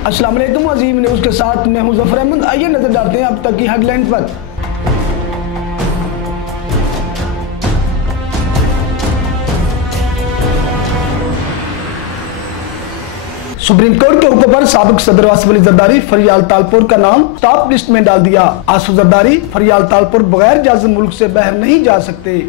अस्सलाम वालेकुम, अजीम न्यूज़ के साथ मैं हूं जफर अहमद। आइए नजर डालते हैं अब तक की हेडलाइन पर। सुप्रीम कोर्ट के हुक्म पर साबिक सदर आसिफ अली जरदारी फरियाल तालपुर का नाम टॉप लिस्ट में डाल दिया। आसिफ जरदारी फरियाल तालपुर बगैर इजाजत मुल्क से बाहर नहीं जा सकते।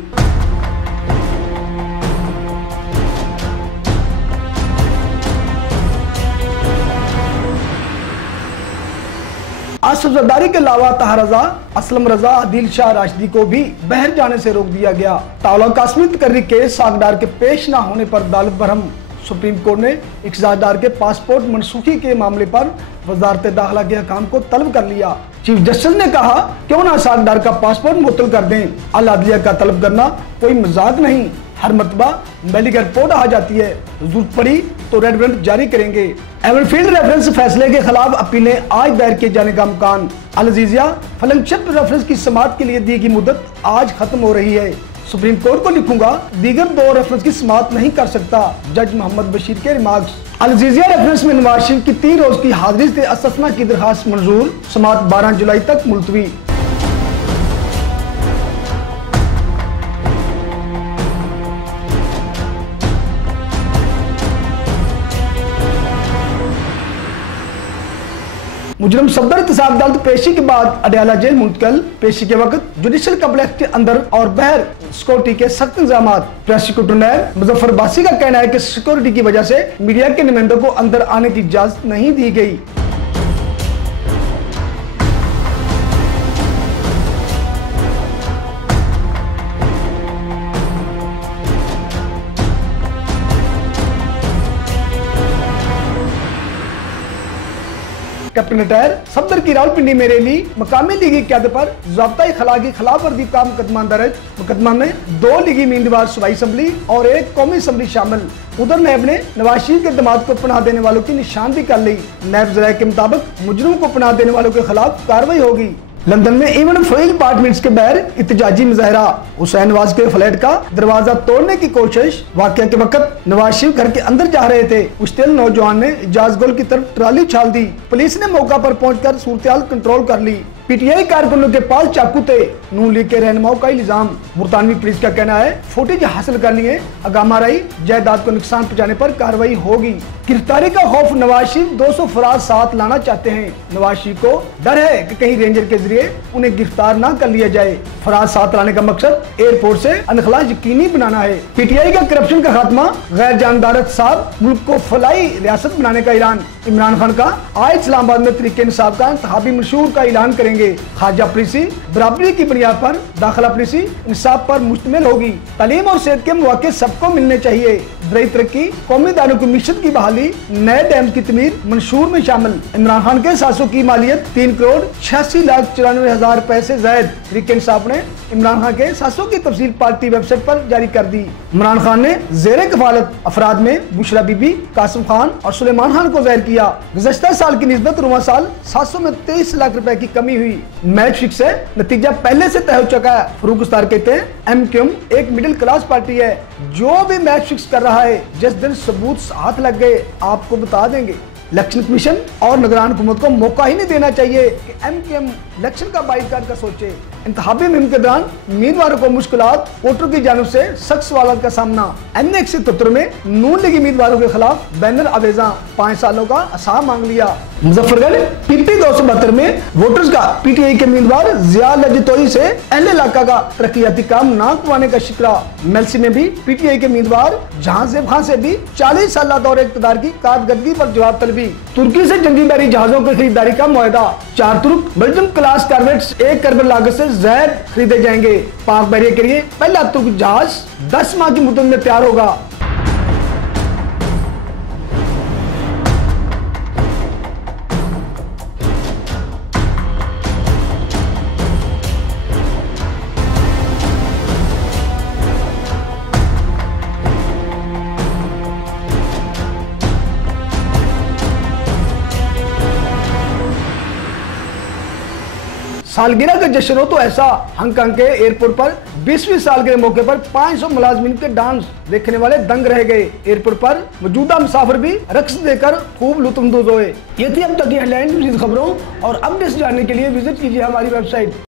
आसिफ जरदारी के अलावा ताहा रजा, असलम रजा, आदिल शाह राशिदी को भी बाहर जाने से रोक दिया गया। तावला कासमी तकर्री केस सागदार के पेश न होने पर अदालत बरहम। सुप्रीम कोर्ट ने इख्तियारदार के पासपोर्ट मनसूखी के मामले पर वजारत दाखिला के हकाम को तलब कर लिया। चीफ जस्टिस ने कहा क्यों ना सागदार का पासपोर्ट मुअत्तल कर दें। अल अदलिया का तलब करना कोई मजाक नहीं, हर मरतबा मेडिकल रिपोर्ट आ जाती है, जरूरत पड़ी तो रेड वारंट जारी करेंगे। एवरफील्ड रेफरेंस फैसले के खिलाफ अपीलें आज दायर किए जाने का इम्कान। अल अजीजिया फ्लैगशिप रेफरेंस की समाअत के लिए दी गई मुद्दत आज खत्म हो रही है। सुप्रीम कोर्ट को लिखूंगा, दीगर दो रेफरेंस की समाअत नहीं कर सकता। जज मोहम्मद बशीर के रिमार्क्स। अल अजीजिया रेफरेंस में नवाज शरीफ की 3 रोज की हाजिरी से अस्सना की दरखास्त मंजूर, समाअत 12 जुलाई तक मुलतवी। मुजरम सफदर एहतसाब अदालत पेशी के बाद अडयाला जेल मुंतकिल। पेशी के वक्त जुडिशल कम्प्लेक्स के अंदर और बाहर सिक्योरिटी के सख्त इंतजाम। प्रोसिक्यूटर नायब मुजफ्फर बासी का कहना है कि सिक्योरिटी की वजह से मीडिया के नुमाइंदों को अंदर आने की इजाजत नहीं दी गई। कैप्टन रिटायर सफदर की रावलपिंडी में रैली। मकामी लीगी क़यादत पर ज़ाब्ता खिलाफ की खिलाफ वर्जी का मुकदमा दर्ज। मुकदमा में 2 लीगी उम्मीदवार सूबाई असम्बली और 1 कौमी असम्बली शामिल। उधर नैब ने नवाज शरीफ के दमाद को पनाह देने वालों की निशानदी कर ली। नैब ज़राए के मुताबिक मुजरिम को पनाह देने वालों के खिलाफ कार्रवाई होगी। लंदन में इवन फॉइल अपार्टमेंट्स के बाहर इत्तेजाजी मुजाहरा। हुसैन नवाज के फ्लैट का दरवाजा तोड़ने की कोशिश। वाकया के वक्त नवाज शरीफ घर के अंदर जा रहे थे। मुश्तिल नौजवान ने इजाज गोल की तरफ ट्राली उछाल दी। पुलिस ने मौका पर पहुंचकर सूरत कंट्रोल कर ली। पीटीआई कारकुनों के पास चाकू थे, नून लीग के रहनुमाओं का इल्जाम। बरतानवी पुलिस का कहना है फुटेज हासिल करनी है, अगामा राई जायदाद को नुकसान पहुंचाने पर कार्रवाई होगी। गिरफ्तारी का खौफ, नवाज शरीफ 200 फराद साथ लाना चाहते हैं। नवाज शरीफ को डर है कि कहीं रेंजर के जरिए उन्हें गिरफ्तार न कर लिया जाए। फराद साथ लाने का मकसद एयरपोर्ट से अनखला यकीनी बनाना है। पीटीआई का करप्शन का खात्मा, गैर जानदार साहब मुल्क को फलाई रियासत बनाने का ऐलान। इमरान खान का आज इस्लामाबाद में तरीके इंसाफ का इंतखाबी मंशूर का ऐलान करेंगे। खारजा पॉलिसी बराबरी की बुनियाद पर, दाखिला पॉलिसी इंसाफ पर मुश्तमिल होगी। तालीम और सेहत के मौके सबको मिलने चाहिए। ज़राई तरक्की, कौमी दायरों की मिशन की बहाली, नए डैम की तमीर मंशूर में शामिल। इमरान खान के 700 की मालियत 3 करोड़ 86,94,000 रुपए से जायद। तरीके इंसाफ ने इमरान खान के 700 की तफसील पार्टी वेबसाइट पर जारी कर दी। इमरान खान ने ज़ेरे कफालत अफराद में बुशरा बीबी, कासिम खान और सुलेमान खान को ज़ाहिर किया। गुज़श्ता साल की निस्बत रुमा साल 700 में 23 लाख रुपए की कमी हुई। मैच फिक्स है, नतीजा पहले से तय हो चुका है। फरूक उस्तार कहते हैं एमक्यूएम एक मिडिल क्लास पार्टी है। जो भी मैच फिक्स कर रहा है, जिस दिन सबूत हाथ लग गए आपको बता देंगे। इलेक्शन कमीशन और निगरान हुकूमत को मौका ही नहीं देना चाहिए कि एमक्यूएम इलेक्शन का बाइकाट का सोचे। इंतखाबी मुहिम के दौरान उम्मीदवारों को मुश्किलात, वोटरों की जानिब से सख्त सवालों का सामना। NX-73 में नून लीग उम्मीदवारों के खिलाफ बैनर आवेजा, 5 सालों का असाम मांग लिया। मुजफ्फरगढ़ PP 272 में वोटर्स का पीटीआई के उम्मीदवार जिया लजतोई से अहले इलाका का तरक्याती काम न करवाने का शिकवा। मेलसी में भी पीटीआई के उम्मीदवार जहां खान से भी 40 साल दौरे इक़्तिदार की कारकर्दगी पर जवाब तलबी। तुर्की से जंगी बहरी जहाजों की खरीदारी का मुआहदा। 4 तुर्क बेल्जियम क्लास कार्वेट्स 1 करोड़ लागत से ज़ायद खरीदे जाएंगे। पाक बहरिया के लिए पहला तुर्क जहाज 10 माह की मुद्दत में तैयार होगा। सालगिरह का जश्न हो तो ऐसा हांगकांग के एयरपोर्ट पर 20वीं सालगिरह मौके पर 500 मुलाजमीन के डांस देखने वाले दंग रह गए। एयरपोर्ट पर मौजूदा मुसाफिर भी रक्स देकर खूब लुत्फानंदोज हुए। ये थी अब तक की हेडलाइन खबरों और अपडेट्स जानने के लिए विजिट कीजिए हमारी वेबसाइट।